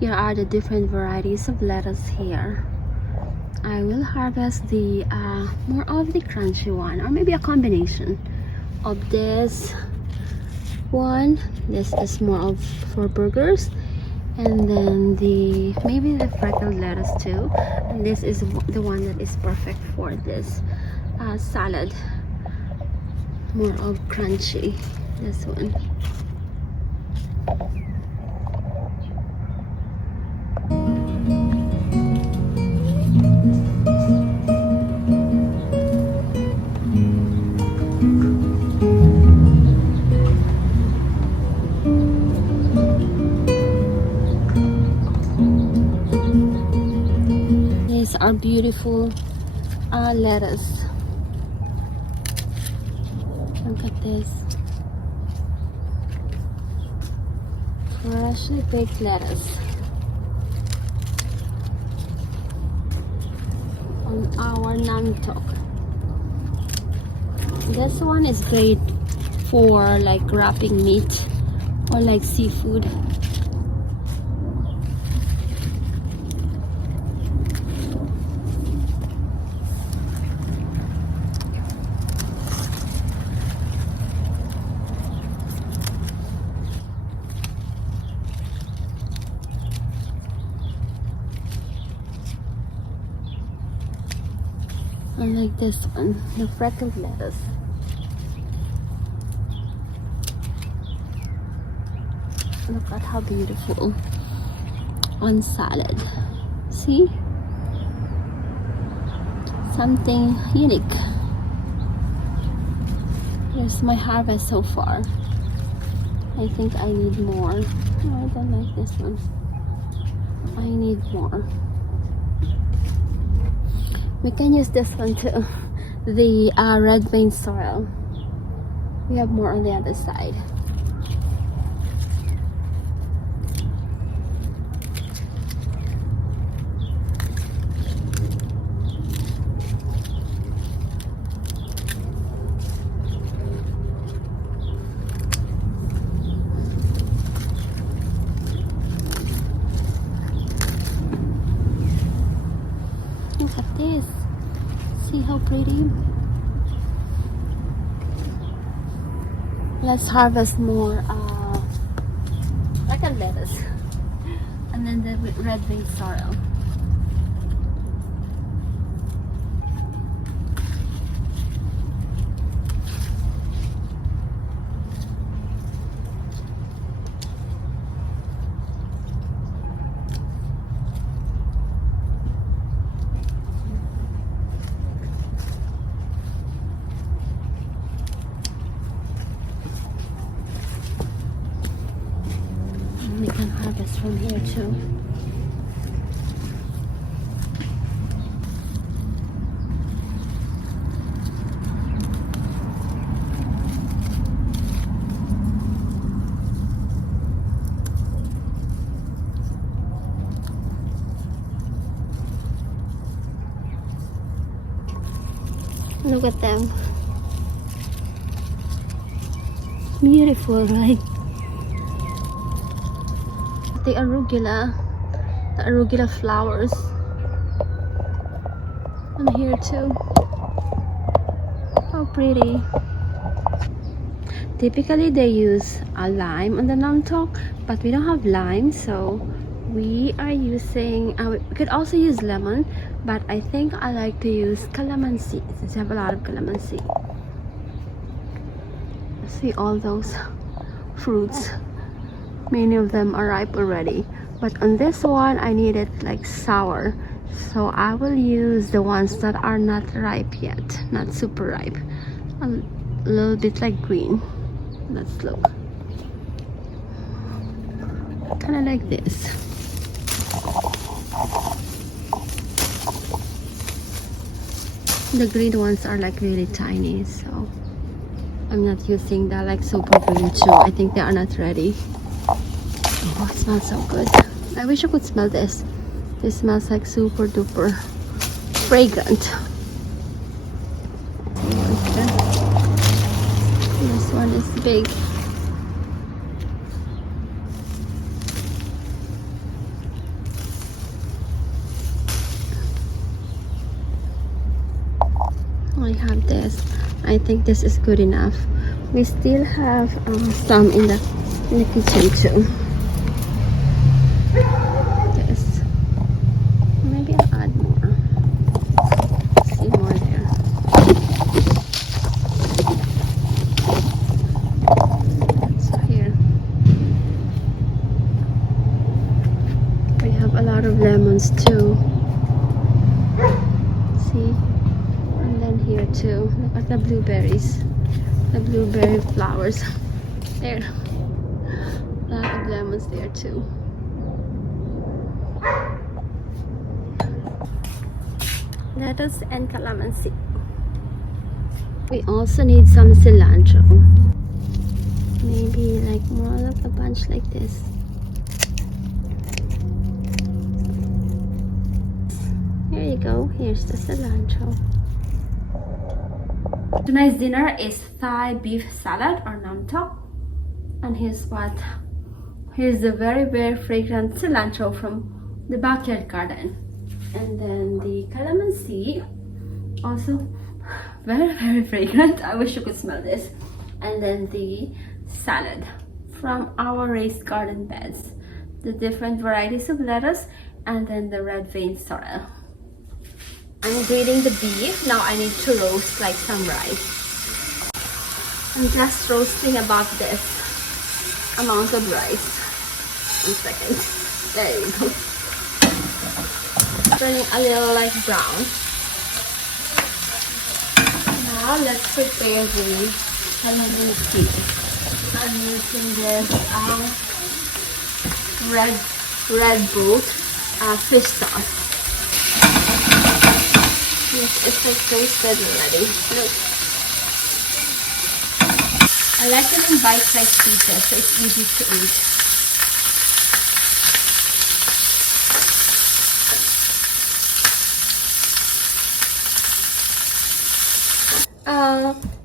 Here are the different varieties of lettuce here. I will harvest the more of the crunchy one, or maybe a combination of this one. This is more of for burgers, and then the maybe the freckled lettuce too. And this is the one that is perfect for this salad. More of crunchy, this one. These are beautiful lettuce. Look at this. Freshly baked lettuce on our namtok. This one is great for like wrapping meat or like seafood. I like this one, the freckled lettuce. Look at how beautiful on salad. See? Something unique. Here's my harvest so far. I think I need more. No, I don't like this one. I need more. We can use this one too. The red vein sorrel. We have more on the other side. Look at this. See how pretty? Let's harvest more like a lettuce. And then the red vein sorrel. We can harvest from here too. Look at them. Beautiful, right? The arugula flowers. And here too. How pretty. Typically they use a lime on the namtok, but we don't have lime, so we are using, we could also use lemon, but I think I like to use calamansi since we have a lot of calamansi. See all those fruits. Many of them are ripe already, but on this one I need it like sour, so I will use the ones that are not ripe yet, not super ripe, a little bit like green. Let's look. Kind of like this. The green ones are like really tiny, so I'm not using the like super green too. I think they are not ready. Oh, it smells so good. I wish I could smell this. This smells like super duper fragrant. This one is big. I think this is good enough. We still have some in the kitchen too. This. Maybe I'll add more. See more there. So here we have a lot of lemons too. See? And then here too. Look at the blueberries. The blueberry flowers. There. A lot of lemons there too. Lettuce and calamansi. We also need some cilantro. Maybe like more of a bunch like this. There you go. Here's the cilantro. Tonight's dinner is Thai beef salad or nam tok. And here's the very fragrant cilantro from the backyard garden. And then the calamansi, also very fragrant. I wish you could smell this. And then the salad from our raised garden beds, the different varieties of lettuce, and then the red vein sorrel. I'm grating the beef. Now I need to roast like some rice. I'm just roasting about this amount of rice. 1 second. There you go. Turning a little like brown. Now let's prepare the calamansi. I'm using this red boat fish sauce. Yes, it's like toasted already. Look. I like them in bite-sized pieces, so it's easy to eat.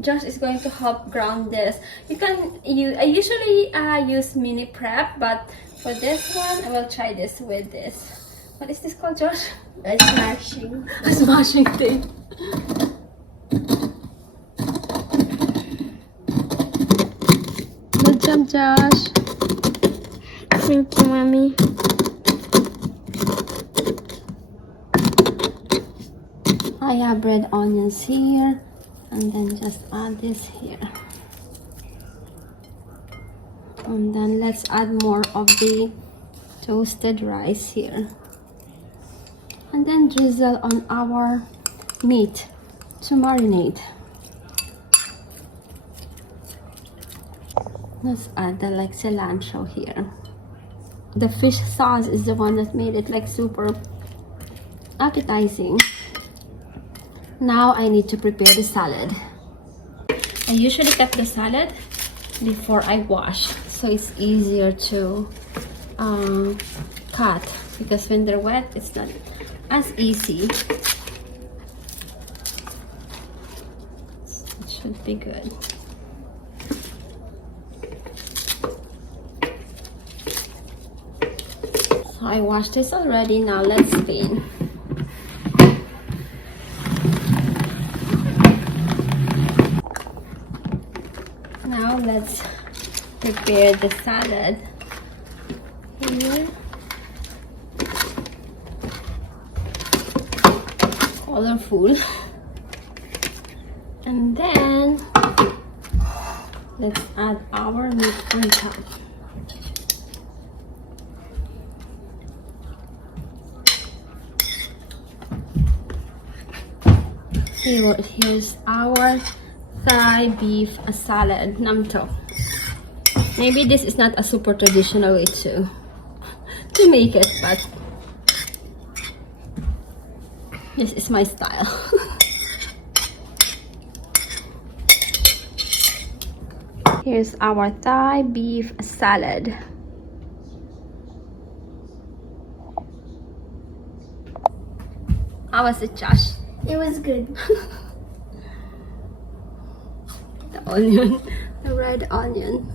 Josh is going to help ground this. I usually use mini prep, but for this one I will try this with this. What is this called, Josh? A smashing. A smashing thing. Good job, Josh. Thank you, Mommy. I have red onions here. And then just add this here. And then let's add more of the toasted rice here. And then drizzle on our meat to marinate. Let's add the like cilantro here. The fish sauce is the one that made it like super appetizing. Now I need to prepare the salad. I usually cut the salad before I wash, so it's easier to cut, because when they're wet it's not as easy. It should be good. So I washed this already. Now let's clean. Now let's prepare the salad here. Colorful. And then let's add our meat on top. Here's our Thai beef salad, nam tok. Maybe this is not a super traditional way to make it, but this is my style. Here's our Thai beef salad. How was it, Josh? It was good. The onion, the red onion.